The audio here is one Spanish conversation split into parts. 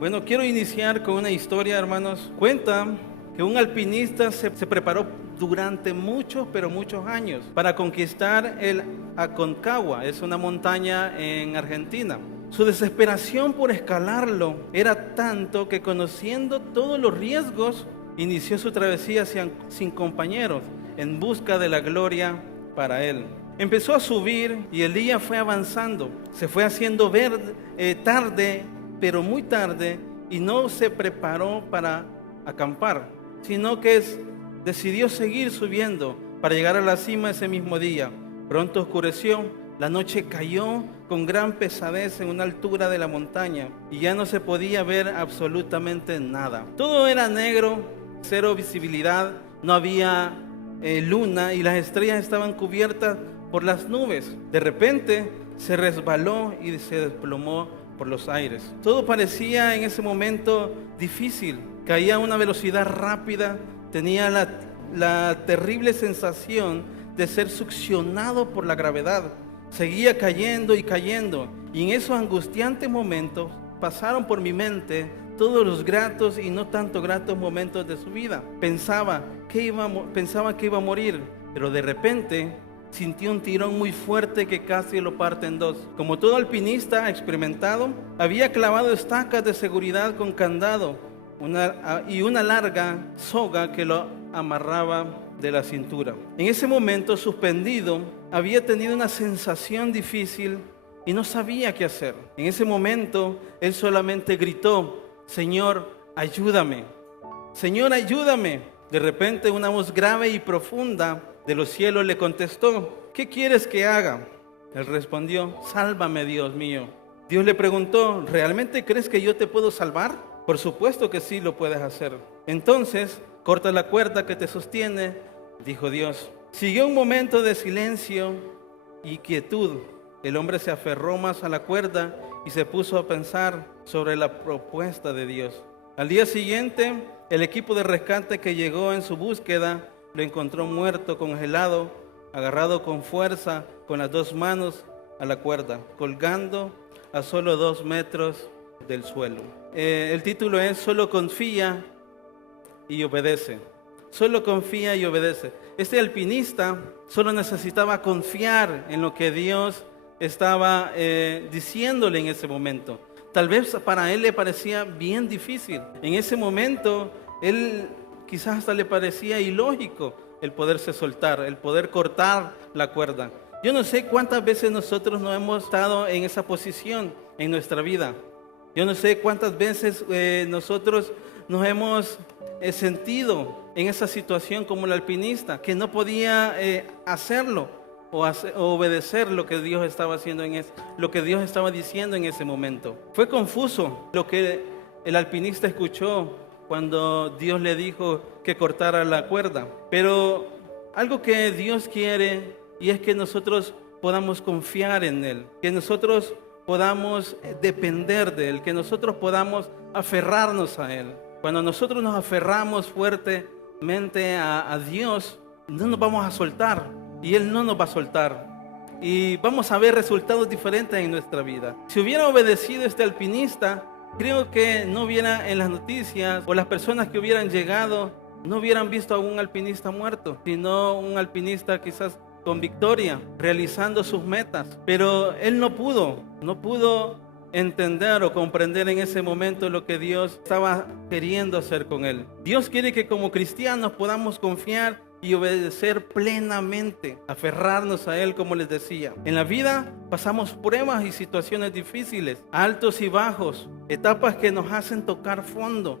Bueno, quiero iniciar con una historia, hermanos. Cuenta que un alpinista se preparó durante muchos, pero muchos años para conquistar el Aconcagua. Es una montaña en Argentina. Su desesperación por escalarlo era tanto que, conociendo todos los riesgos, inició su travesía sin compañeros en busca de la gloria para él. Empezó a subir y el día fue avanzando. Se fue haciendo tarde, pero muy tarde, y no se preparó para acampar, sino que decidió seguir subiendo para llegar a la cima ese mismo día. Pronto oscureció, la noche cayó con gran pesadez en una altura de la montaña y ya no se podía ver absolutamente nada. Todo era negro, cero visibilidad, no había luna y las estrellas estaban cubiertas por las nubes. De repente se resbaló y se desplomó por los aires. Todo parecía en ese momento difícil. Caía a una velocidad rápida, tenía la terrible sensación de ser succionado por la gravedad. Seguía cayendo y cayendo, y en esos angustiantes momentos pasaron por mi mente todos los gratos y no tanto gratos momentos de su vida. Pensaba que iba a morir, pero de repente sintió un tirón muy fuerte que casi lo parte en dos. Como todo alpinista experimentado, había clavado estacas de seguridad con candado y una larga soga que lo amarraba de la cintura. En ese momento, suspendido, había tenido una sensación difícil y no sabía qué hacer. En ese momento, él solamente gritó: Señor, ayúdame. Señor, ayúdame. De repente, una voz grave y profunda de los cielos le contestó: ¿qué quieres que haga? Él respondió: sálvame, Dios mío. Dios le preguntó: ¿realmente crees que yo te puedo salvar? Por supuesto que sí lo puedes hacer. Entonces, corta la cuerda que te sostiene, dijo Dios. Siguió un momento de silencio y quietud. El hombre se aferró más a la cuerda y se puso a pensar sobre la propuesta de Dios. Al día siguiente, el equipo de rescate que llegó en su búsqueda lo encontró muerto, congelado, agarrado con fuerza con las dos manos a la cuerda, colgando a solo 2 metros del suelo. El título es Solo confía y obedece. Solo confía y obedece. Este alpinista solo necesitaba confiar en lo que Dios estaba diciéndole en ese momento. Tal vez para él le parecía bien difícil. En ese momento, él quizás hasta le parecía ilógico el poderse soltar, el poder cortar la cuerda. Yo no sé cuántas veces nosotros no hemos estado en esa posición en nuestra vida. Yo no sé cuántas veces nosotros nos hemos sentido en esa situación como el alpinista, que no podía hacerlo o obedecer lo que Dios estaba haciendo lo que Dios estaba diciendo en ese momento. Fue confuso lo que el alpinista escuchó cuando Dios le dijo que cortara la cuerda. Pero algo que Dios quiere, y es que nosotros podamos confiar en Él, que nosotros podamos depender de Él, que nosotros podamos aferrarnos a Él. Cuando nosotros nos aferramos fuertemente a Dios, no nos vamos a soltar, y Él no nos va a soltar. Y vamos a ver resultados diferentes en nuestra vida. Si hubiera obedecido este alpinista, creo que no hubiera en las noticias, o las personas que hubieran llegado no hubieran visto a un alpinista muerto, sino un alpinista quizás con victoria, realizando sus metas. Pero él no pudo entender o comprender en ese momento lo que Dios estaba queriendo hacer con él. Dios quiere que como cristianos podamos confiar y obedecer plenamente, aferrarnos a Él, como les decía. En la vida pasamos pruebas y situaciones difíciles, altos y bajos, etapas que nos hacen tocar fondo.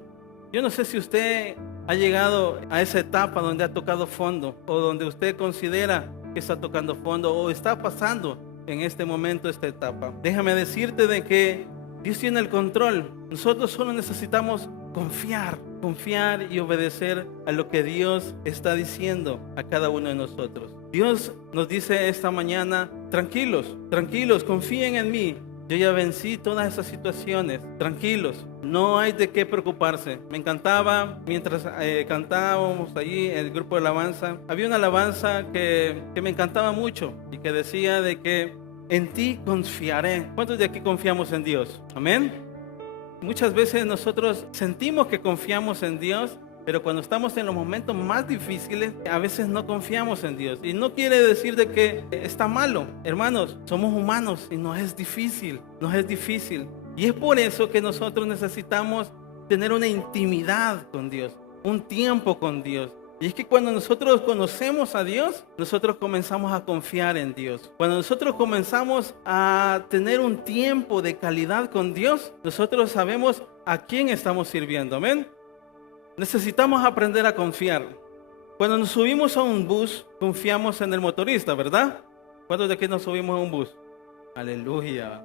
Yo no sé si usted ha llegado a esa etapa donde ha tocado fondo, o donde usted considera que está tocando fondo, o está pasando en este momento esta etapa. Déjame decirte de que Dios tiene el control. Nosotros solo necesitamos confiar y obedecer a lo que Dios está diciendo a cada uno de nosotros. Dios nos dice esta mañana: tranquilos, confíen en mí. Yo ya vencí todas esas situaciones. Tranquilos, no hay de qué preocuparse. Me encantaba mientras cantábamos allí en el grupo de alabanza. Había una alabanza que me encantaba mucho y que decía de que en ti confiaré. ¿Cuántos de aquí confiamos en Dios? Amén. Muchas veces nosotros sentimos que confiamos en Dios, pero cuando estamos en los momentos más difíciles, a veces no confiamos en Dios. Y no quiere decir de que está malo. Hermanos, somos humanos y nos es difícil. Y es por eso que nosotros necesitamos tener una intimidad con Dios, un tiempo con Dios. Y es que cuando nosotros conocemos a Dios, nosotros comenzamos a confiar en Dios. Cuando nosotros comenzamos a tener un tiempo de calidad con Dios, nosotros sabemos a quién estamos sirviendo. Amén. Necesitamos aprender a confiar. Cuando nos subimos a un bus, confiamos en el motorista, ¿verdad? ¿Cuántos de aquí nos subimos a un bus? Aleluya.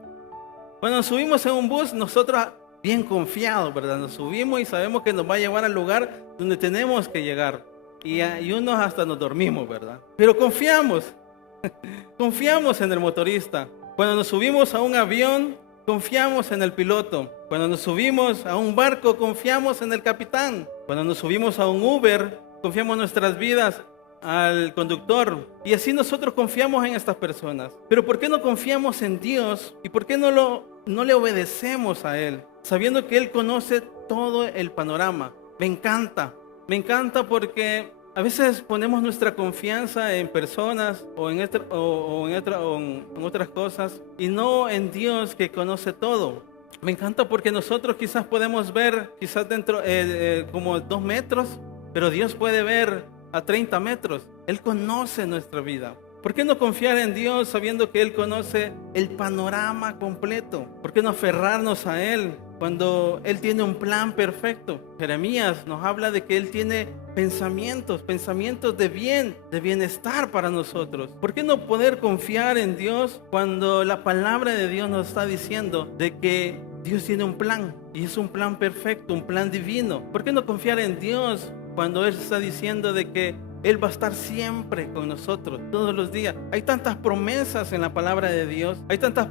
Cuando nos subimos en un bus, nosotros bien confiados, ¿verdad? Nos subimos y sabemos que nos va a llevar al lugar donde tenemos que llegar. Y unos hasta nos dormimos, ¿verdad? Pero confiamos. Confiamos en el motorista. Cuando nos subimos a un avión, confiamos en el piloto. Cuando nos subimos a un barco, confiamos en el capitán. Cuando nos subimos a un Uber, confiamos nuestras vidas al conductor. Y así nosotros confiamos en estas personas. Pero ¿por qué no confiamos en Dios? ¿Y por qué no le obedecemos a Él? Sabiendo que Él conoce todo el panorama. Me encanta porque a veces ponemos nuestra confianza en personas o en otras cosas y no en Dios que conoce todo. Me encanta porque nosotros quizás podemos ver quizás dentro como 2 metros, pero Dios puede ver a 30 metros. Él conoce nuestra vida. ¿Por qué no confiar en Dios sabiendo que Él conoce el panorama completo? ¿Por qué no aferrarnos a Él cuando Él tiene un plan perfecto? Jeremías nos habla de que Él tiene pensamientos de bien, de bienestar para nosotros. ¿Por qué no poder confiar en Dios cuando la palabra de Dios nos está diciendo de que Dios tiene un plan y es un plan perfecto, un plan divino? ¿Por qué no confiar en Dios cuando Él está diciendo de que Él va a estar siempre con nosotros, todos los días? Hay tantas promesas en la palabra de Dios, hay tantas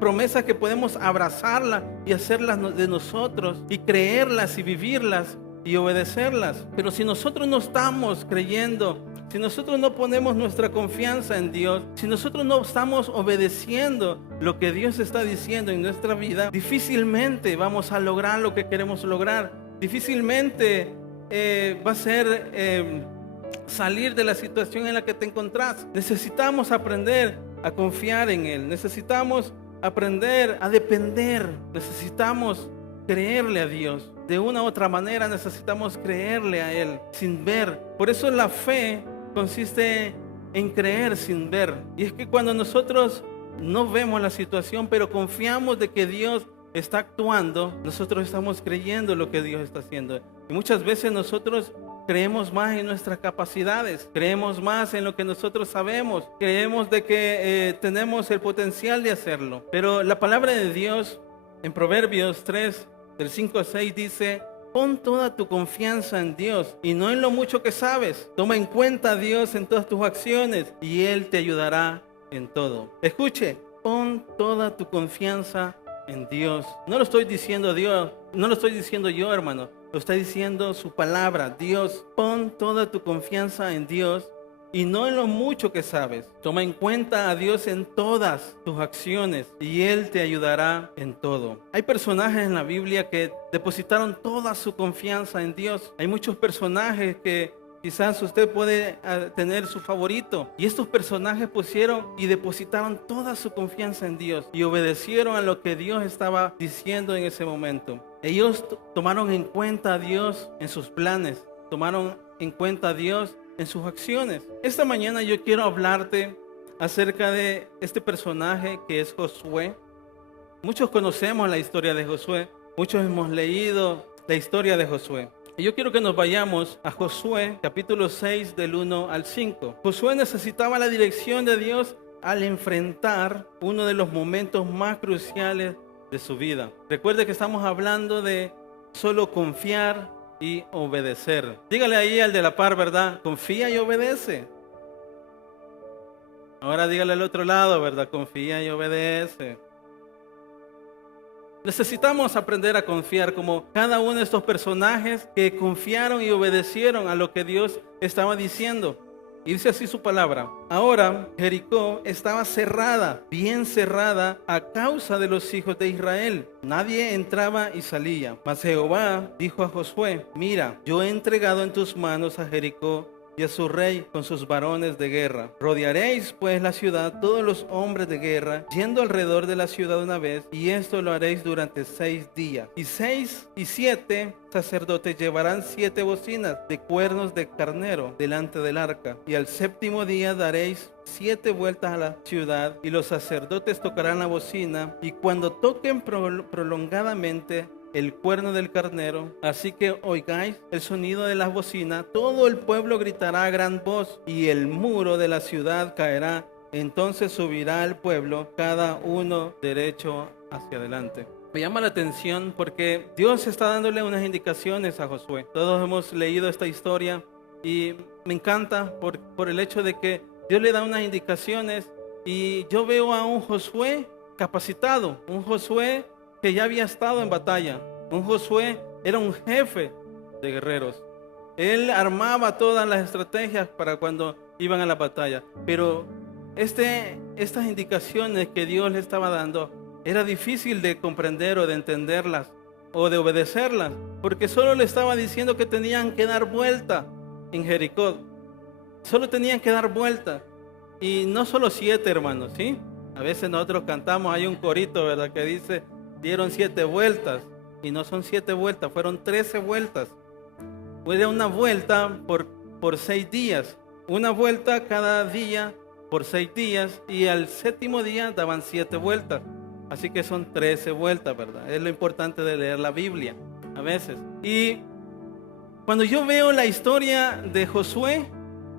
promesas que podemos abrazarlas y hacerlas de nosotros y creerlas y vivirlas y obedecerlas. Pero si nosotros no estamos creyendo, si nosotros no ponemos nuestra confianza en Dios, si nosotros no estamos obedeciendo lo que Dios está diciendo en nuestra vida, difícilmente vamos a lograr lo que queremos lograr. Difícilmente va a ser salir de la situación en la que te encontrás. Necesitamos aprender a confiar en Él. Necesitamos aprender a depender. Necesitamos creerle a Dios. De una u otra manera necesitamos creerle a Él sin ver. Por eso la fe consiste en creer sin ver. Y es que cuando nosotros no vemos la situación, pero confiamos de que Dios está actuando, nosotros estamos creyendo lo que Dios está haciendo. Y muchas veces nosotros creemos más en nuestras capacidades, creemos más en lo que nosotros sabemos, creemos de que tenemos el potencial de hacerlo. Pero la palabra de Dios en Proverbios 3, del 5 al 6 dice: pon toda tu confianza en Dios y no en lo mucho que sabes. Toma en cuenta a Dios en todas tus acciones y Él te ayudará en todo. Escuche, pon toda tu confianza en Dios. No lo estoy diciendo Dios, no lo estoy diciendo yo, hermano. Lo está diciendo su palabra. Dios, pon toda tu confianza en Dios y no en lo mucho que sabes. Toma en cuenta a Dios en todas tus acciones y Él te ayudará en todo. Hay personajes en la Biblia que depositaron toda su confianza en Dios. Hay muchos personajes que quizás usted puede tener su favorito. Y estos personajes pusieron y depositaron toda su confianza en Dios y obedecieron a lo que Dios estaba diciendo en ese momento. Ellos tomaron en cuenta a Dios en sus planes, tomaron en cuenta a Dios en sus acciones. Esta mañana yo quiero hablarte acerca de este personaje que es Josué. Muchos conocemos la historia de Josué, muchos hemos leído la historia de Josué. Y yo quiero que nos vayamos a Josué, capítulo 6, del 1 al 5. Josué necesitaba la dirección de Dios al enfrentar uno de los momentos más cruciales de su vida. Recuerde que estamos hablando de solo confiar y obedecer. Dígale ahí al de la par, ¿verdad? Confía y obedece. Ahora dígale al otro lado, ¿verdad? Confía y obedece. Necesitamos aprender a confiar como cada uno de estos personajes que confiaron y obedecieron a lo que Dios estaba diciendo. Y dice así su palabra: ahora Jericó estaba cerrada, bien cerrada, a causa de los hijos de Israel. Nadie entraba y salía. Mas Jehová dijo a Josué: mira, yo he entregado en tus manos a Jericó y a su rey con sus varones de guerra. Rodearéis pues la ciudad, todos los hombres de guerra, yendo alrededor de la ciudad una vez, y esto lo haréis durante 6 días. Y 6 y 7 sacerdotes llevarán 7 bocinas de cuernos de carnero delante del arca. Y al 7º día daréis 7 vueltas a la ciudad, y los sacerdotes tocarán la bocina, y cuando toquen prolongadamente el cuerno del carnero, así que oigáis el sonido de las bocinas, todo el pueblo gritará a gran voz, y el muro de la ciudad caerá. Entonces subirá el pueblo, cada uno derecho hacia adelante. Me llama la atención porque Dios está dándole unas indicaciones a Josué. Todos hemos leído esta historia y me encanta por el hecho de que Dios le da unas indicaciones, y yo veo a un Josué capacitado, un Josué que ya había estado en batalla. Un Josué era un jefe de guerreros. Él armaba todas las estrategias para cuando iban a la batalla. Pero estas indicaciones que Dios le estaba dando era difícil de comprender o de entenderlas o de obedecerlas, porque solo le estaba diciendo que tenían que dar vuelta en Jericó. Solo tenían que dar vuelta. Y no solo 7, hermanos, ¿sí? A veces nosotros cantamos, hay un corito, ¿verdad?, que dice: dieron 7 vueltas, y no son 7 vueltas, fueron 13 vueltas. Fue una vuelta por 6 días, una vuelta cada día por 6 días, y al 7º día daban 7 vueltas. Así que son 13 vueltas, ¿verdad? Es lo importante de leer la Biblia a veces. Y cuando yo veo la historia de Josué,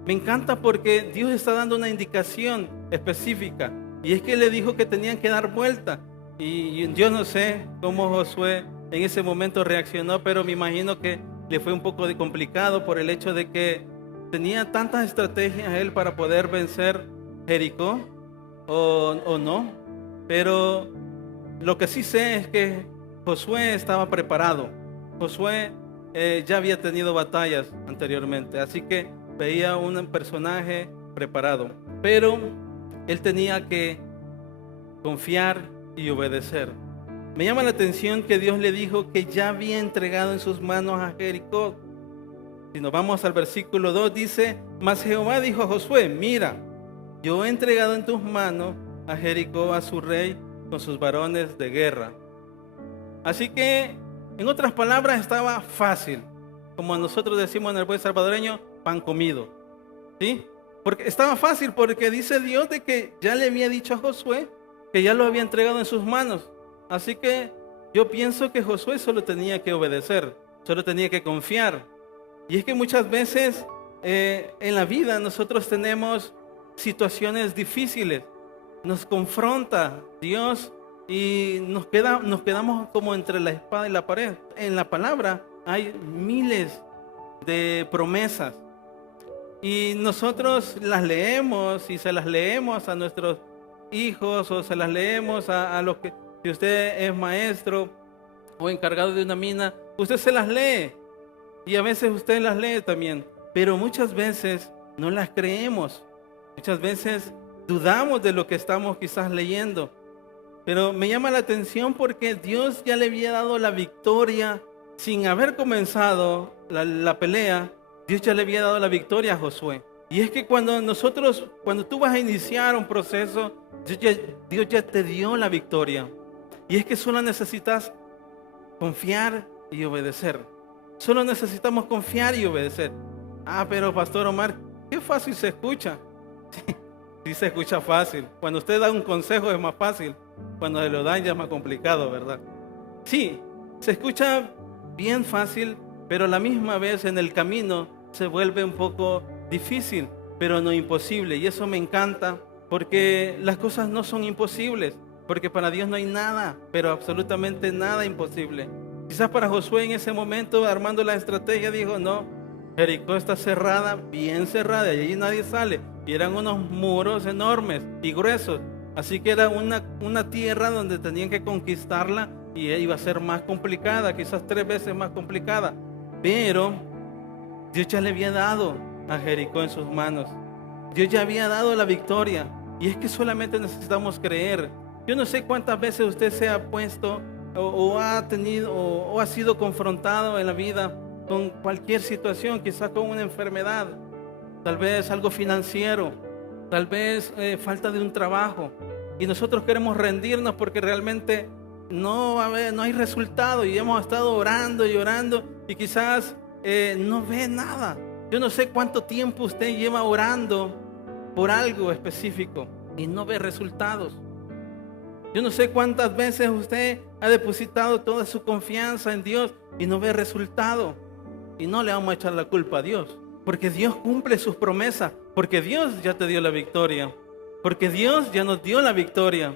me encanta porque Dios está dando una indicación específica, y es que le dijo que tenían que dar vuelta. Y yo no sé cómo Josué en ese momento reaccionó, pero me imagino que le fue un poco complicado por el hecho de que tenía tantas estrategias él para poder vencer Jericó, o no. Pero lo que sí sé es que Josué estaba preparado. Josué ya había tenido batallas anteriormente, así que veía un personaje preparado. Pero él tenía que confiar y obedecer. Me llama la atención que Dios le dijo que ya había entregado en sus manos a Jericó. Si nos vamos al versículo 2, dice: mas Jehová dijo a Josué: mira, yo he entregado en tus manos a Jericó, a su rey con sus varones de guerra. Así que, en otras palabras, estaba fácil, como nosotros decimos en el buen salvadoreño, pan comido, ¿sí? Porque estaba fácil, porque dice Dios de que ya le había dicho a Josué que ya lo había entregado en sus manos. Así que yo pienso que Josué solo tenía que obedecer, solo tenía que confiar. Y es que muchas veces en la vida nosotros tenemos situaciones difíciles, nos confronta Dios y nos quedamos como entre la espada y la pared. En la palabra hay miles de promesas, y nosotros las leemos y se las leemos a nuestros hijos, o se las leemos a los que, si usted es maestro o encargado de una mina, usted se las lee, y a veces usted las lee también, pero muchas veces no las creemos, muchas veces dudamos de lo que estamos quizás leyendo. Pero me llama la atención porque Dios ya le había dado la victoria sin haber comenzado la pelea. Dios ya le había dado la victoria a Josué. Y es que cuando tú vas a iniciar un proceso, Dios ya te dio la victoria. Y es que solo necesitas confiar y obedecer. Solo necesitamos confiar y obedecer. Pero Pastor Omar, qué fácil se escucha. Sí se escucha fácil. Cuando usted da un consejo es más fácil. Cuando se lo dan ya es más complicado, ¿verdad? Sí, se escucha bien fácil, pero a la misma vez en el camino se vuelve un poco difícil, pero no imposible. Y eso me encanta, porque las cosas no son imposibles, porque para Dios no hay nada, pero absolutamente nada imposible. Quizás para Josué en ese momento, armando la estrategia, dijo: no, Jericó está cerrada, bien cerrada, y allí nadie sale. Y eran unos muros enormes y gruesos, así que era una tierra donde tenían que conquistarla, y iba a ser más complicada, quizás 3 veces más complicada. Pero Dios ya le había dado a Jericó en sus manos. Dios ya había dado la victoria. Y es que solamente necesitamos creer. Yo no sé cuántas veces usted se ha puesto o ha tenido o ha sido confrontado en la vida con cualquier situación, quizás con una enfermedad, tal vez algo financiero, tal vez falta de un trabajo. Y nosotros queremos rendirnos porque realmente no hay resultado y hemos estado orando y orando y quizás no ve nada. Yo no sé cuánto tiempo usted lleva orando por algo específico y no ve resultados. Yo no sé cuántas veces usted ha depositado toda su confianza en Dios y no ve resultado. Y no le vamos a echar la culpa a Dios, porque Dios cumple sus promesas, porque Dios ya te dio la victoria, porque Dios ya nos dio la victoria.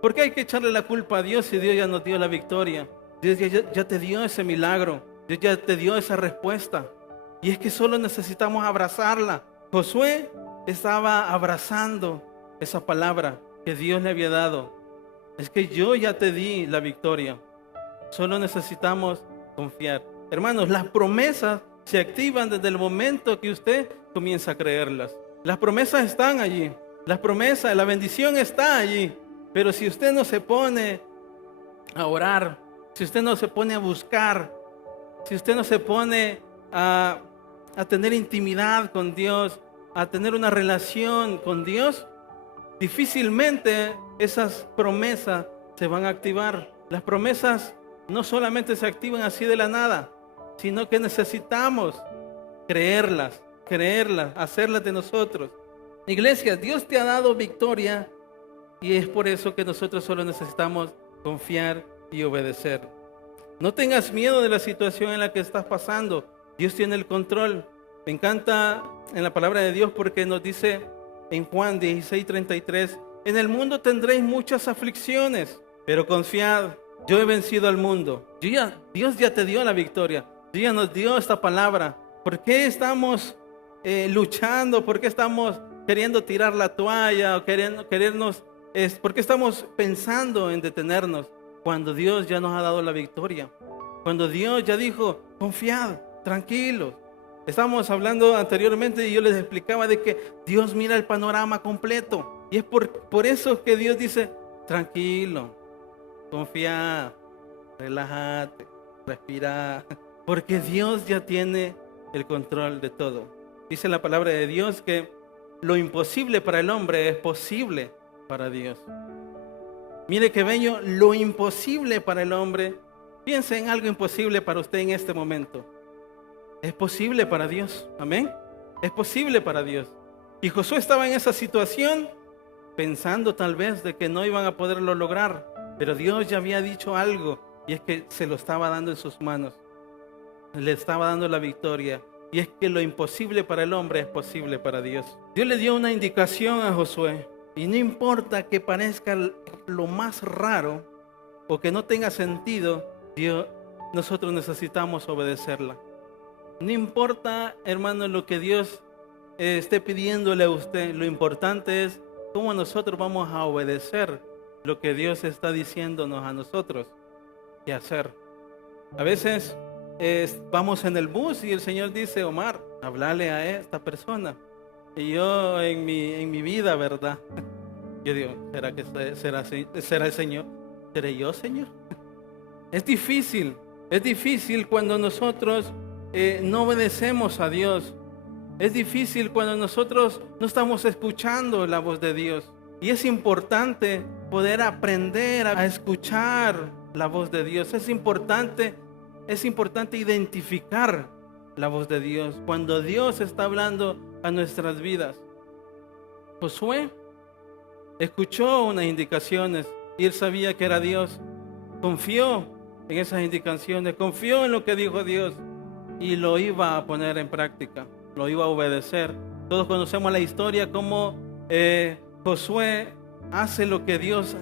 ¿Por qué hay que echarle la culpa a Dios si Dios ya nos dio la victoria? Dios ya te dio ese milagro, Dios ya te dio esa respuesta. Y es que solo necesitamos abrazarla. Josué estaba abrazando esa palabra que Dios le había dado. Es que yo ya te di la victoria. Solo necesitamos confiar. Hermanos, las promesas se activan desde el momento que usted comienza a creerlas. Las promesas están allí. Las promesas, la bendición está allí. Pero si usted no se pone a orar, si usted no se pone a buscar, si usted no se pone a tener intimidad con Dios, a tener una relación con Dios, difícilmente esas promesas se van a activar. Las promesas no solamente se activan así de la nada, sino que necesitamos creerlas, hacerlas de nosotros. Iglesia, Dios te ha dado victoria y es por eso que nosotros solo necesitamos confiar y obedecer. No tengas miedo de la situación en la que estás pasando. Dios tiene el control. Me encanta en la palabra de Dios porque nos dice en Juan 16:33, en el mundo tendréis muchas aflicciones, pero confiad, yo he vencido al mundo. Dios ya te dio la victoria. Dios ya nos dio esta palabra. ¿Por qué estamos luchando? ¿Por qué estamos queriendo tirar la toalla o querernos? ¿Por qué estamos pensando en detenernos cuando Dios ya nos ha dado la victoria? Cuando Dios ya dijo, confiad, tranquilos. Estábamos hablando anteriormente y yo les explicaba de que Dios mira el panorama completo. Y es por eso que Dios dice, tranquilo, confía, relájate, respira. Porque Dios ya tiene el control de todo. Dice la palabra de Dios que lo imposible para el hombre es posible para Dios. Mire qué bello, lo imposible para el hombre. Piense en algo imposible para usted en este momento. Es posible para Dios, amén. Es posible para Dios. Y Josué estaba en esa situación pensando tal vez de que no iban a poderlo lograr, pero Dios ya había dicho algo y es que se lo estaba dando en sus manos. Le estaba dando la victoria. Y es que lo imposible para el hombre es posible para Dios. Dios le dio una indicación a Josué. Y no importa que parezca lo más raro o que no tenga sentido, nosotros necesitamos obedecerla. No importa, hermano, lo que Dios esté pidiéndole a usted. Lo importante es cómo nosotros vamos a obedecer lo que Dios está diciéndonos a nosotros que hacer. A veces vamos en el bus y el Señor dice, Omar, háblale a esta persona. Y yo en mi vida, ¿verdad? Yo digo, ¿será que será el Señor? ¿Seré yo, Señor? Es difícil cuando nosotros no obedecemos a Dios. Es difícil cuando nosotros no estamos escuchando la voz de Dios. Y es importante poder aprender a escuchar la voz de Dios. Es importante identificar la voz de Dios cuando Dios está hablando a nuestras vidas. Josué escuchó unas indicaciones y él sabía que era Dios. Confió en esas indicaciones, confió en lo que dijo Dios y lo iba a poner en práctica, lo iba a obedecer. Todos conocemos la historia cómo Josué hace lo que Dios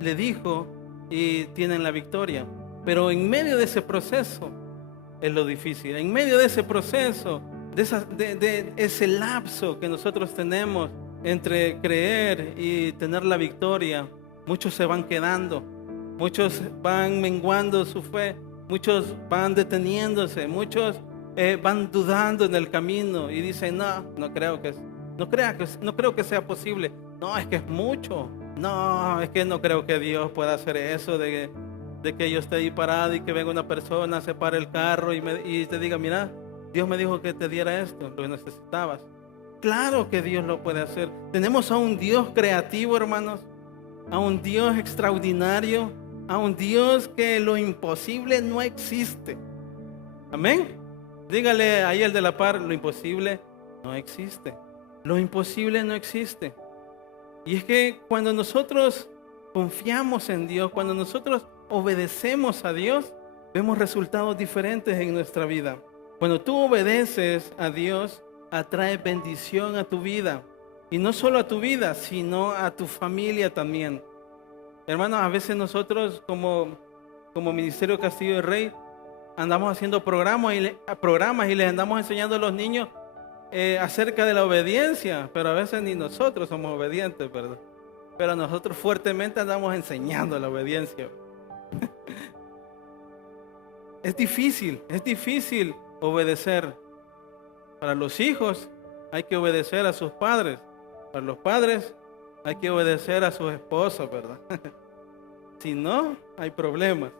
le dijo y tienen la victoria. Pero en medio de ese proceso es lo difícil. En medio de ese proceso, de ese lapso que nosotros tenemos entre creer y tener la victoria, muchos se van quedando, muchos van menguando su fe, muchos van deteniéndose, muchos van dudando en el camino y dicen, no creo No creo que sea posible. No, es que es mucho. No, es que no creo que Dios pueda hacer eso de que yo esté ahí parado y que venga una persona, se pare el carro y te diga, mira, Dios me dijo que te diera esto, lo que necesitabas. Claro que Dios lo puede hacer. Tenemos a un Dios creativo, hermanos, a un Dios extraordinario, a un Dios que lo imposible no existe. Amén. Dígale ahí el de la par, lo imposible no existe. Lo imposible no existe. Y es que cuando nosotros confiamos en Dios, cuando nosotros obedecemos a Dios, vemos resultados diferentes en nuestra vida. Cuando tú obedeces a Dios, atrae bendición a tu vida. Y no solo a tu vida, sino a tu familia también. Hermanos, a veces nosotros como Ministerio Castillo de Rey andamos haciendo programas y les andamos enseñando a los niños acerca de la obediencia, pero a veces ni nosotros somos obedientes, ¿verdad? Pero nosotros fuertemente andamos enseñando la obediencia. Es difícil obedecer. Para los hijos hay que obedecer a sus padres. Para los padres hay que obedecer a sus esposas, ¿verdad? Si no, hay problemas.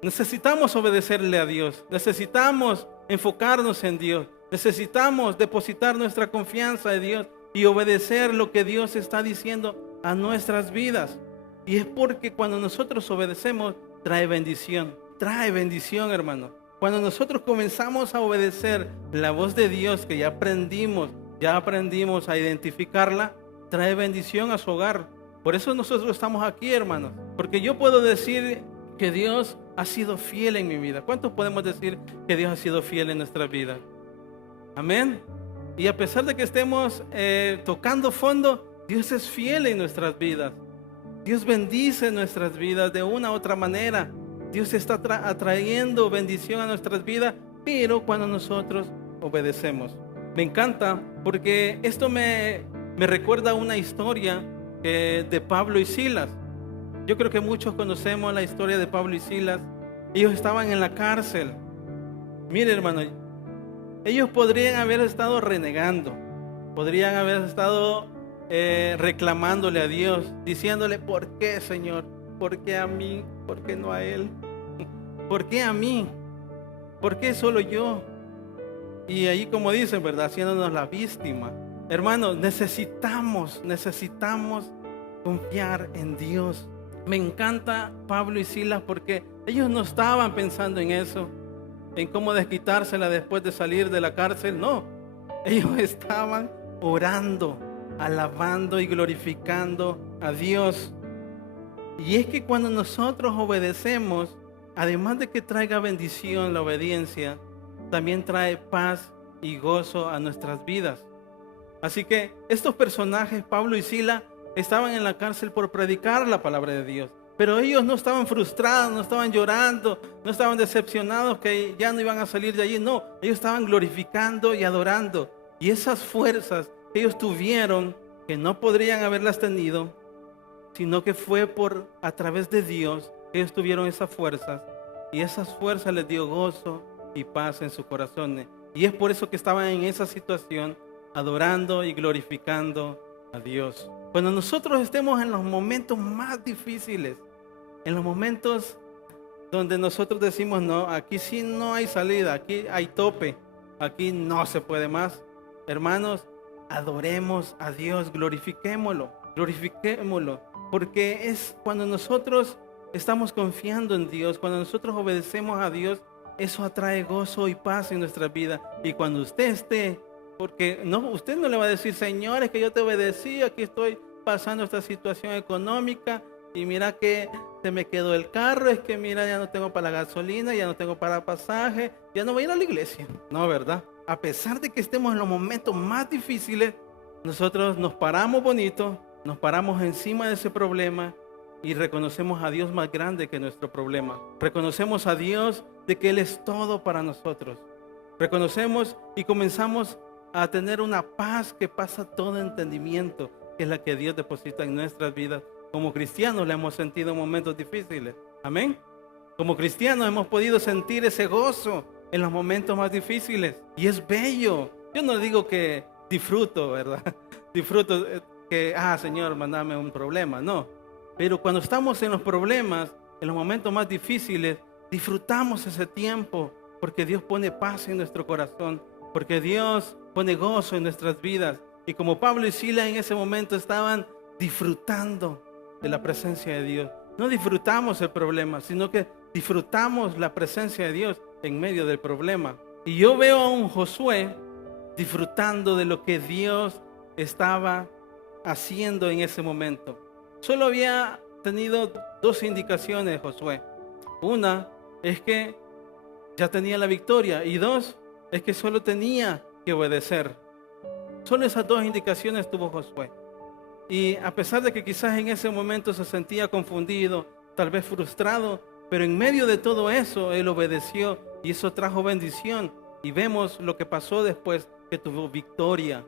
Necesitamos obedecerle a Dios. Necesitamos enfocarnos en Dios. Necesitamos depositar nuestra confianza en Dios y obedecer lo que Dios está diciendo a nuestras vidas. Y es porque cuando nosotros obedecemos, trae bendición. Trae bendición, hermano. Cuando nosotros comenzamos a obedecer la voz de Dios, que ya aprendimos a identificarla, trae bendición a su hogar. Por eso nosotros estamos aquí, hermanos. Porque yo puedo decir que Dios ha sido fiel en mi vida. ¿Cuántos podemos decir que Dios ha sido fiel en nuestra vida? Amén. Y a pesar de que estemos tocando fondo, Dios es fiel en nuestras vidas. Dios bendice nuestras vidas de una u otra manera. Dios está atrayendo bendición a nuestras vidas, pero cuando nosotros obedecemos. Me encanta porque esto me recuerda una historia de Pablo y Silas. Yo creo que muchos conocemos la historia de Pablo y Silas. Ellos estaban en la cárcel. Mire, hermano, ellos podrían haber estado renegando, podrían haber estado reclamándole a Dios, diciéndole, ¿por qué, Señor? ¿Por qué a mí? ¿Por qué no a él? ¿Por qué a mí? ¿Por qué solo yo? Y ahí, como dicen, ¿verdad? Haciéndonos la víctima. Hermanos, necesitamos confiar en Dios. Me encanta Pablo y Silas porque ellos no estaban pensando en eso, en cómo desquitársela después de salir de la cárcel. No, ellos estaban orando, alabando y glorificando a Dios. Y es que cuando nosotros obedecemos, además de que traiga bendición la obediencia, también trae paz y gozo a nuestras vidas. Así que estos personajes, Pablo y Silas, estaban en la cárcel por predicar la palabra de Dios. Pero ellos no estaban frustrados, no estaban llorando, no estaban decepcionados que ya no iban a salir de allí. No, ellos estaban glorificando y adorando. Y esas fuerzas que ellos tuvieron, que no podrían haberlas tenido, sino que fue a través de Dios que ellos tuvieron esas fuerzas. Y esas fuerzas les dio gozo y paz en sus corazones. Y es por eso que estaban en esa situación, adorando y glorificando a Dios. Cuando nosotros estemos en los momentos más difíciles, en los momentos donde nosotros decimos, no, aquí sí no hay salida, aquí hay tope, aquí no se puede más. Hermanos, adoremos a Dios, glorifiquémoslo, porque es cuando nosotros estamos confiando en Dios, cuando nosotros obedecemos a Dios, eso atrae gozo y paz en nuestra vida. Y cuando usted esté, porque usted no le va a decir, Señor, es que yo te obedecí, aquí estoy pasando esta situación económica y mira que se me quedó el carro, es que mira, ya no tengo para la gasolina, ya no tengo para pasaje, ya no voy a ir a la iglesia. No, ¿verdad? A pesar de que estemos en los momentos más difíciles, nosotros nos paramos bonito, nos paramos encima de ese problema y reconocemos a Dios más grande que nuestro problema. Reconocemos a Dios de que Él es todo para nosotros. Reconocemos y comenzamos a tener una paz que pasa todo entendimiento, que es la que Dios deposita en nuestras vidas. Como cristianos la hemos sentido en momentos difíciles. Amén. Como cristianos hemos podido sentir ese gozo en los momentos más difíciles. Y es bello. Yo no digo que disfruto, ¿verdad? Disfruto que, Señor, mandame un problema. No, pero cuando estamos en los problemas, en los momentos más difíciles, disfrutamos ese tiempo porque Dios pone paz en nuestro corazón, porque Dios pone gozo en nuestras vidas. Y como Pablo y Silas en ese momento estaban disfrutando de la presencia de Dios. No disfrutamos el problema, sino que disfrutamos la presencia de Dios en medio del problema. Y yo veo a un Josué disfrutando de lo que Dios estaba haciendo en ese momento. Solo había tenido dos indicaciones Josué. Una es que ya tenía la victoria, y dos es que solo tenía que obedecer. Solo esas dos indicaciones tuvo Josué. Y a pesar de que quizás en ese momento se sentía confundido, tal vez frustrado, pero en medio de todo eso, él obedeció y eso trajo bendición. Y vemos lo que pasó después, que tuvo victoria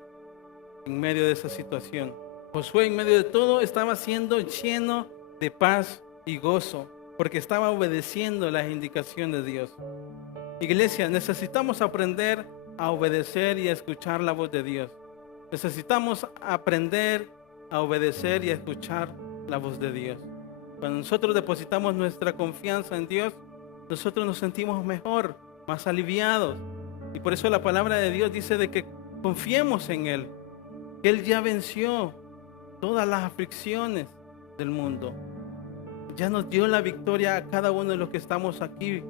en medio de esa situación. Josué en medio de todo estaba siendo lleno de paz y gozo, porque estaba obedeciendo las indicaciones de Dios. Iglesia, necesitamos aprender a obedecer y a escuchar la voz de Dios. Necesitamos aprender a obedecer y a escuchar la voz de Dios. Cuando nosotros depositamos nuestra confianza en Dios, nosotros nos sentimos mejor, más aliviados. Y por eso la palabra de Dios dice de que confiemos en Él, que Él ya venció todas las aflicciones del mundo. Ya nos dio la victoria a cada uno de los que estamos aquí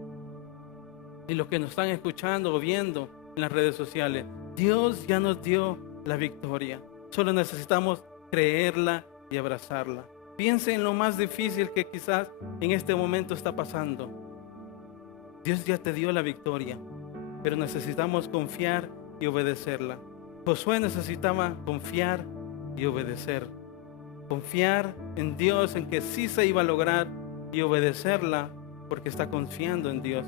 y los que nos están escuchando o viendo en las redes sociales. Dios ya nos dio la victoria. Solo necesitamos creerla y abrazarla. Piense en lo más difícil que quizás en este momento está pasando. Dios ya te dio la victoria, pero necesitamos confiar y obedecerla. Josué necesitaba confiar y obedecer. Confiar en Dios, en que sí se iba a lograr, y obedecerla porque está confiando en Dios.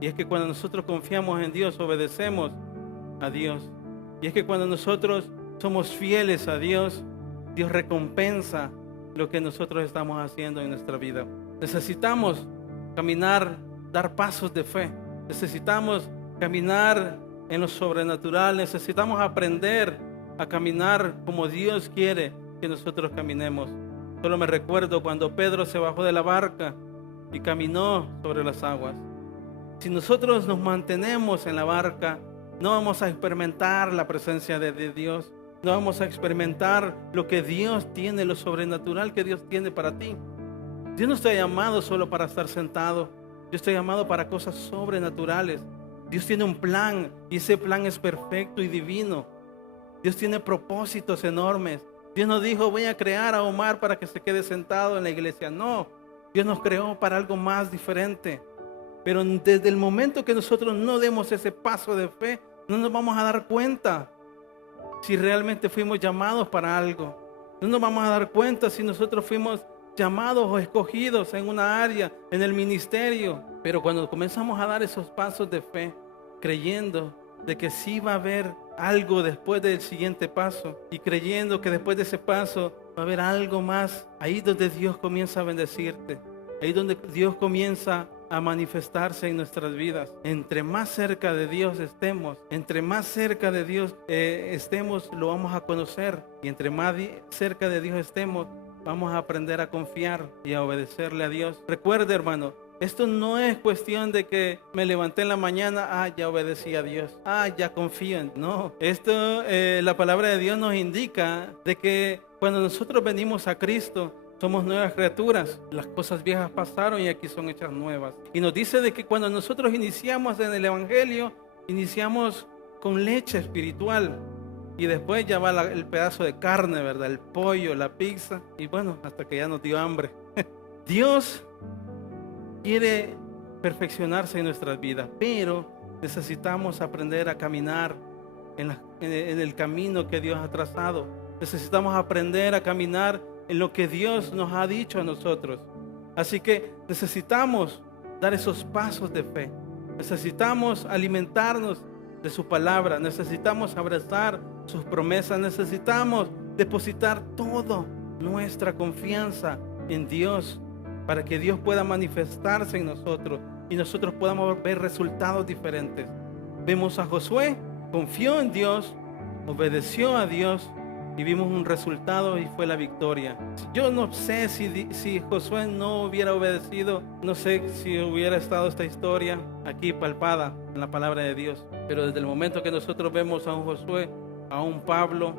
Y es que cuando nosotros confiamos en Dios, obedecemos a Dios. Y es que cuando nosotros somos fieles a Dios, Dios recompensa lo que nosotros estamos haciendo en nuestra vida. Necesitamos caminar, dar pasos de fe. Necesitamos caminar en lo sobrenatural. Necesitamos aprender a caminar como Dios quiere que nosotros caminemos. Solo me recuerdo cuando Pedro se bajó de la barca y caminó sobre las aguas. Si nosotros nos mantenemos en la barca, no vamos a experimentar la presencia de Dios. No vamos a experimentar lo que Dios tiene, lo sobrenatural que Dios tiene para ti. Dios no está llamado solo para estar sentado. Dios está llamado para cosas sobrenaturales. Dios tiene un plan y ese plan es perfecto y divino. Dios tiene propósitos enormes. Dios no dijo, voy a crear a Omar para que se quede sentado en la iglesia. No, Dios nos creó para algo más diferente. Pero desde el momento que nosotros no demos ese paso de fe, no nos vamos a dar cuenta si realmente fuimos llamados para algo. No nos vamos a dar cuenta si nosotros fuimos llamados o escogidos en una área, en el ministerio. Pero cuando comenzamos a dar esos pasos de fe, creyendo de que sí va a haber algo después del siguiente paso, y creyendo que después de ese paso va a haber algo más, ahí donde Dios comienza a bendecirte, ahí donde Dios comienza a manifestarse en nuestras vidas. Entre más cerca de Dios estemos, entre más cerca de Dios estemos, lo vamos a conocer, y entre más cerca de Dios estemos, vamos a aprender a confiar y a obedecerle a Dios. Recuerde, hermano, esto no es cuestión de que me levanté en la mañana, ya obedecí a Dios, ya confío en. No, esto la palabra de Dios nos indica de que cuando nosotros venimos a Cristo, somos nuevas criaturas. Las cosas viejas pasaron y aquí son hechas nuevas. Y nos dice de que cuando nosotros iniciamos en el Evangelio, iniciamos con leche espiritual. Y después ya va el pedazo de carne, ¿verdad? El pollo, la pizza. Y bueno, hasta que ya nos dio hambre. Dios quiere perfeccionarse en nuestras vidas, pero necesitamos aprender a caminar en el camino que Dios ha trazado. Necesitamos aprender a caminar en lo que Dios nos ha dicho a nosotros. Así que necesitamos dar esos pasos de fe. Necesitamos alimentarnos de su palabra. Necesitamos abrazar sus promesas. Necesitamos depositar toda nuestra confianza en Dios para que Dios pueda manifestarse en nosotros y nosotros podamos ver resultados diferentes. Vemos a Josué, confió en Dios, obedeció a Dios y vimos un resultado y fue la victoria. Yo no sé si Josué no hubiera obedecido, no sé si hubiera estado esta historia aquí palpada en la palabra de Dios. Pero desde el momento que nosotros vemos a un Josué, a un Pablo,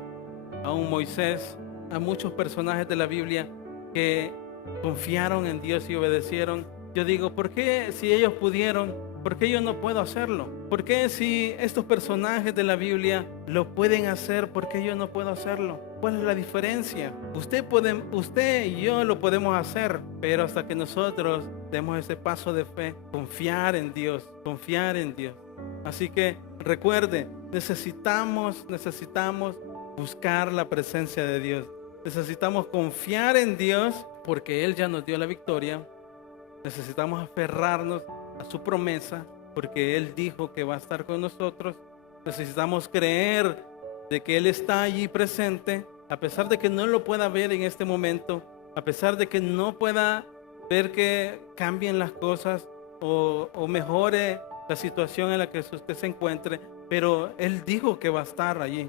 a un Moisés, a muchos personajes de la Biblia que confiaron en Dios y obedecieron, yo digo, ¿por qué si ellos pudieron, por qué yo no puedo hacerlo? ¿Por qué si estos personajes de la Biblia lo pueden hacer, por qué yo no puedo hacerlo? ¿Cuál es la diferencia? Usted y yo lo podemos hacer, pero hasta que nosotros demos ese paso de fe, confiar en Dios, confiar en Dios. Así que recuerde, necesitamos buscar la presencia de Dios. Necesitamos confiar en Dios porque Él ya nos dio la victoria. Necesitamos aferrarnos a su promesa porque Él dijo que va a estar con nosotros. Necesitamos creer de que Él está allí presente, a pesar de que no lo pueda ver en este momento, a pesar de que no pueda ver que cambien las cosas o mejore la situación en la que usted se encuentre, pero Él dijo que va a estar allí.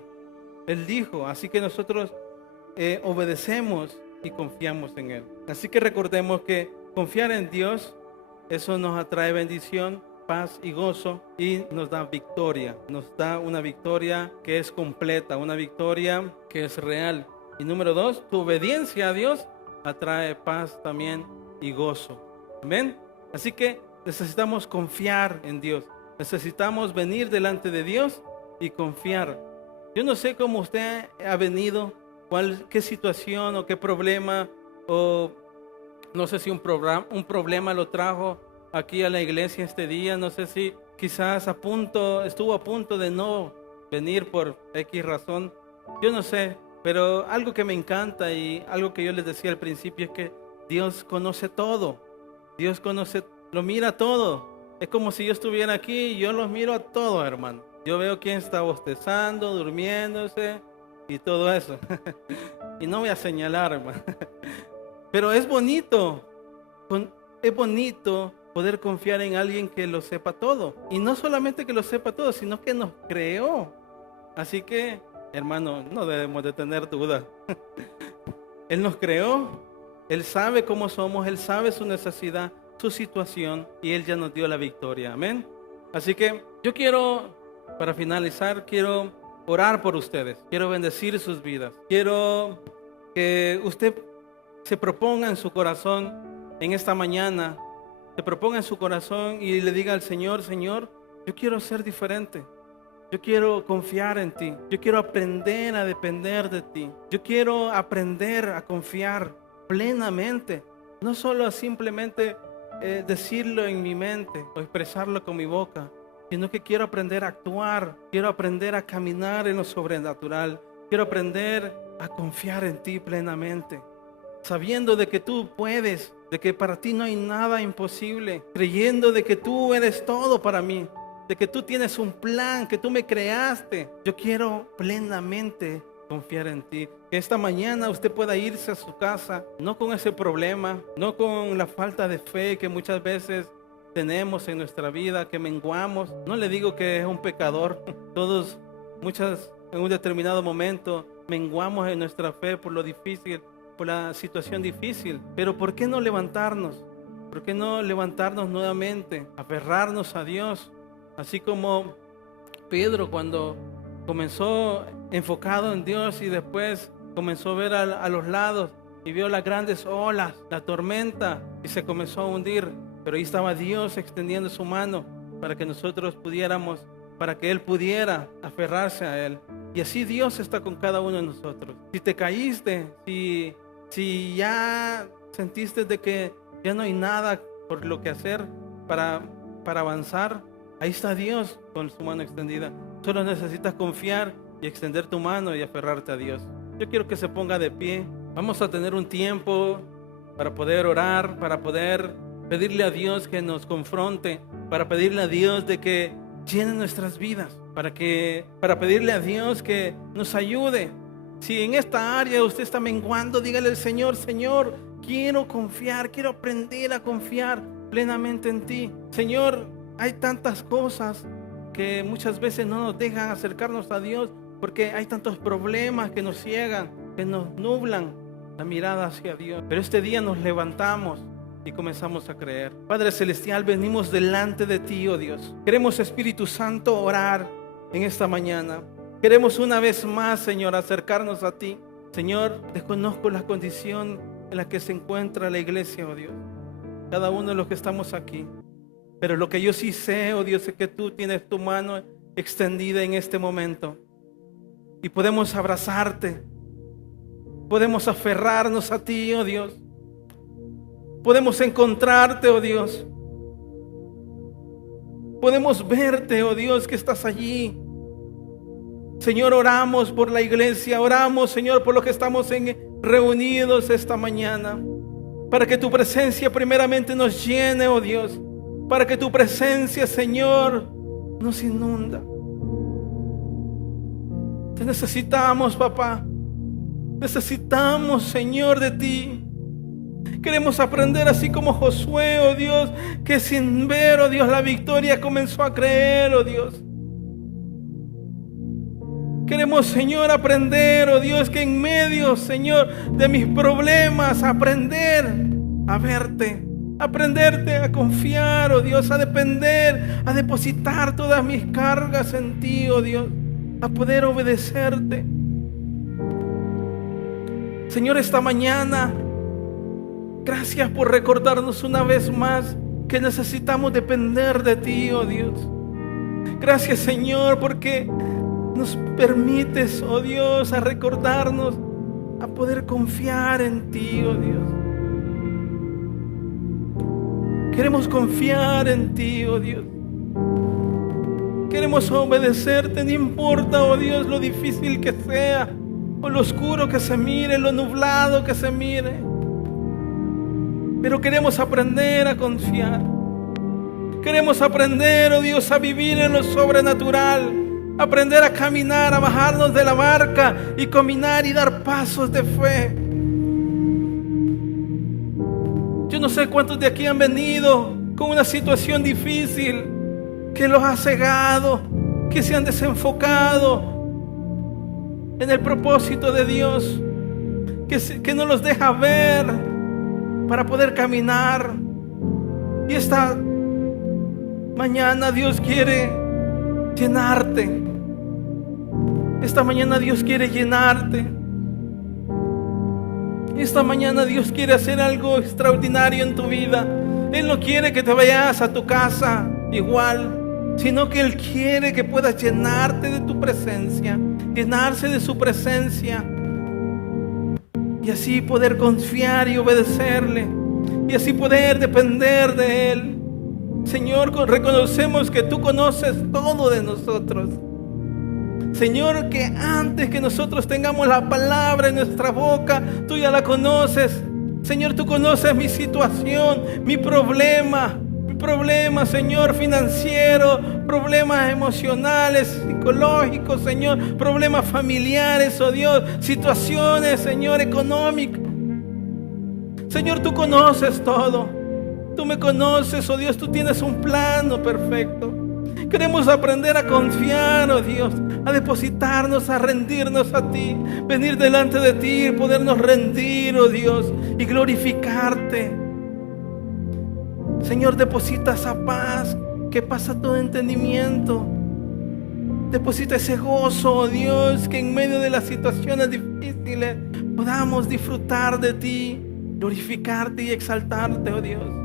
Él dijo, así que nosotros obedecemos y confiamos en Él. Así que recordemos que confiar en Dios, eso nos atrae bendición, paz y gozo y nos da victoria. Nos da una victoria que es completa, una victoria que es real. Y número 2, tu obediencia a Dios atrae paz también y gozo. Amén. Así que necesitamos confiar en Dios. Necesitamos venir delante de Dios y confiar. Yo no sé cómo usted ha venido, qué situación o qué problema, o no sé si un problema lo trajo aquí a la iglesia este día. No sé si quizás estuvo a punto de no venir por X razón. Yo no sé, pero algo que me encanta y algo que yo les decía al principio es que Dios conoce todo. Dios conoce, lo mira todo. Es como si yo estuviera aquí y yo los miro a todos, hermano. Yo veo quién está bostezando, durmiéndose y todo eso. Y no voy a señalar, hermano. Pero es bonito poder confiar en alguien que lo sepa todo. Y no solamente que lo sepa todo, sino que nos creó. Así que, hermano, no debemos de tener duda. Él nos creó, Él sabe cómo somos, Él sabe su necesidad, su situación, y Él ya nos dio la victoria. Amén. Así que yo para finalizar, quiero orar por ustedes. Quiero bendecir sus vidas. Quiero que usted se proponga en su corazón en esta mañana, se proponga en su corazón y le diga al Señor, Señor, yo quiero ser diferente. Yo quiero confiar en ti. Yo quiero aprender a depender de ti. Yo quiero aprender a confiar plenamente. No solo simplemente decirlo en mi mente o expresarlo con mi boca, sino que quiero aprender a actuar. Quiero aprender a caminar en lo sobrenatural. Quiero aprender a confiar en ti plenamente, sabiendo de que tú puedes, de que para ti no hay nada imposible, creyendo de que tú eres todo para mí, de que tú tienes un plan, que tú me creaste. Yo quiero plenamente confiar en ti. Que esta mañana usted pueda irse a su casa, no con ese problema, no con la falta de fe que muchas veces tenemos en nuestra vida, que menguamos. No le digo que es un pecador. Todos, en un determinado momento, menguamos en nuestra fe por lo difícil, por la situación difícil. Pero ¿por qué no levantarnos? ¿Por qué no levantarnos nuevamente? Aferrarnos a Dios. Así como Pedro, cuando comenzó enfocado en Dios y después comenzó a ver a los lados y vio las grandes olas, la tormenta, y se comenzó a hundir. Pero ahí estaba Dios extendiendo su mano para que nosotros pudiéramos, para que Él pudiera aferrarse a Él. Y así Dios está con cada uno de nosotros. Si te caíste, si ya sentiste de que ya no hay nada por lo que hacer para avanzar, ahí está Dios con su mano extendida. Solo necesitas confiar y extender tu mano y aferrarte a Dios. Yo quiero que se ponga de pie. Vamos a tener un tiempo para poder orar, para poder pedirle a Dios que nos confronte, para pedirle a Dios de que llene nuestras vidas, para pedirle a Dios que nos ayude. Si en esta área usted está menguando, dígale al Señor, Señor, quiero confiar, quiero aprender a confiar plenamente en ti. Señor, hay tantas cosas que muchas veces no nos dejan acercarnos a Dios porque hay tantos problemas que nos ciegan, que nos nublan la mirada hacia Dios. Pero este día nos levantamos y comenzamos a creer. Padre Celestial, venimos delante de ti, oh Dios. Queremos, Espíritu Santo, orar en esta mañana. Queremos una vez más, Señor, acercarnos a ti. Señor, desconozco la condición en la que se encuentra la iglesia, oh Dios, cada uno de los que estamos aquí. Pero lo que yo sí sé, oh Dios, es que tú tienes tu mano extendida en este momento. Y podemos abrazarte. Podemos aferrarnos a ti, oh Dios. Podemos encontrarte, oh Dios. Podemos verte, oh Dios, que estás allí. Señor, oramos por la iglesia, oramos, Señor, por los que estamos reunidos esta mañana, para que tu presencia primeramente nos llene, oh Dios, para que tu presencia, Señor, nos inunda. Te necesitamos, papá. Necesitamos, Señor, de ti. Queremos aprender así como Josué, oh Dios, que sin ver, oh Dios, la victoria comenzó a creer, oh Dios. Queremos, Señor, aprender, oh Dios, que en medio, Señor, de mis problemas, aprender a verte, aprenderte a confiar, oh Dios, a depender, a depositar todas mis cargas en ti, oh Dios, a poder obedecerte. Señor, esta mañana, gracias por recordarnos una vez más que necesitamos depender de ti, oh Dios. Gracias, Señor, porque nos permites, oh Dios, a recordarnos, a poder confiar en ti, oh Dios. Queremos confiar en ti, oh Dios. Queremos obedecerte, no importa, oh Dios, lo difícil que sea, o lo oscuro que se mire, lo nublado que se mire. Pero queremos aprender a confiar. Queremos aprender, oh Dios, a vivir en lo sobrenatural. Aprender a caminar, a bajarnos de la barca y caminar y dar pasos de fe. Yo no sé cuántos de aquí han venido con una situación difícil que los ha cegado, que se han desenfocado en el propósito de Dios, que no los deja ver para poder caminar. Y esta mañana Dios quiere llenarte. Esta mañana Dios quiere llenarte. Esta mañana Dios quiere hacer algo extraordinario en tu vida. Él no quiere que te vayas a tu casa igual, sino que Él quiere que puedas llenarte de tu presencia, llenarse de su presencia, y así poder confiar y obedecerle, y así poder depender de Él. Señor, reconocemos que tú conoces todo de nosotros. Señor, que antes que nosotros tengamos la palabra en nuestra boca, tú ya la conoces. Señor, tú conoces mi situación, mi problema, Señor, financiero, problemas emocionales, psicológicos, Señor, problemas familiares, oh Dios, situaciones, Señor, económicas. Señor, tú conoces todo. Tú me conoces, oh Dios, tú tienes un plano perfecto. Queremos aprender a confiar, oh Dios, a depositarnos, a rendirnos a ti, venir delante de ti, podernos rendir, oh Dios, y glorificarte. Señor, deposita esa paz que pasa todo entendimiento. Deposita ese gozo, oh Dios, que en medio de las situaciones difíciles podamos disfrutar de ti, glorificarte y exaltarte, oh Dios.